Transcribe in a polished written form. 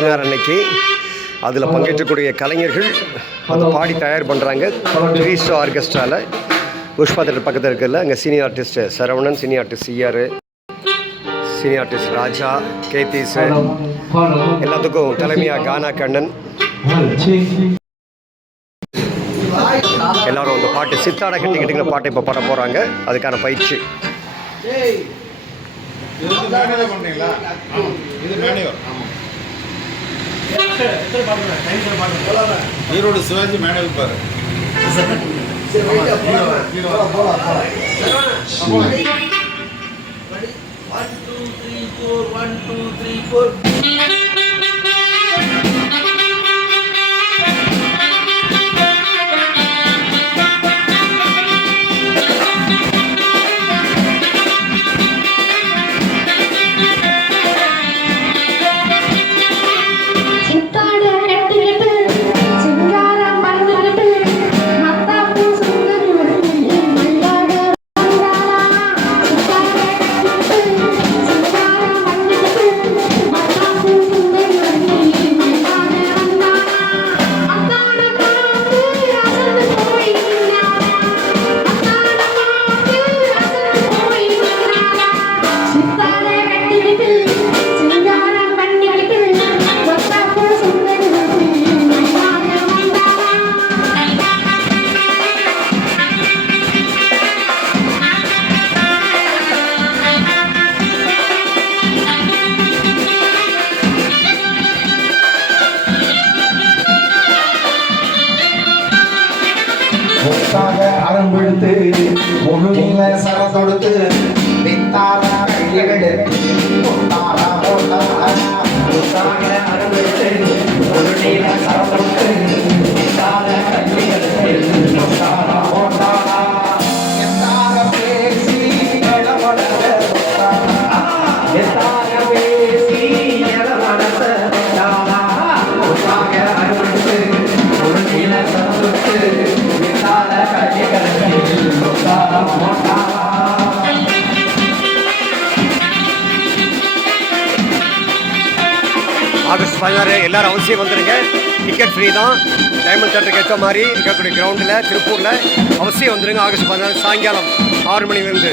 16 அன்னைக்கு. அதில் பங்கேற்றக்கூடிய கலைஞர்கள் அதை பாடி தயார் பண்ணுறாங்க. 3 ஸ்டார் ஆர்கெஸ்ட்ராவில் புஷ்பா தேட்டர் பக்கத்தில் இருக்கிறதுல. அங்கே senior artist Saravanan, senior artist CR, senior artist Raja, Kethees, எல்லாத்துக்கும் தலைமையாக கானா கண்ணன், எல்லாரும் அந்த பாட்டு சித்தாடை கட்டிக்கிட்டுங்கிற பாட்டை இப்போ பாட போகிறாங்க. அதுக்கான பயிற்சி. ஈரோடு சிவாஜி மேனேஜ் பாரு. அரம்பெடுத்து ஒரு நீல சரம் தொடுத்து வித்தார கையெடுத்து அரம்பெடுத்து ஒரு நீல சரம் தொடுத்து வித்தார கையெடுத்து பேசி ஆகஸ்ட் 16 எல்லாரும் அவசியம் வந்துடுங்க. டிக்கெட் ஃப்ரீ தான். டைமண்ட் தேட்டருக்கு ஏற்ற மாதிரி இருக்கக்கூடிய கிரவுண்டில் திருப்பூரில் அவசியம் வந்துடுங்க. ஆகஸ்ட் 16 சாயங்காலம் 6 மணிலேருந்து.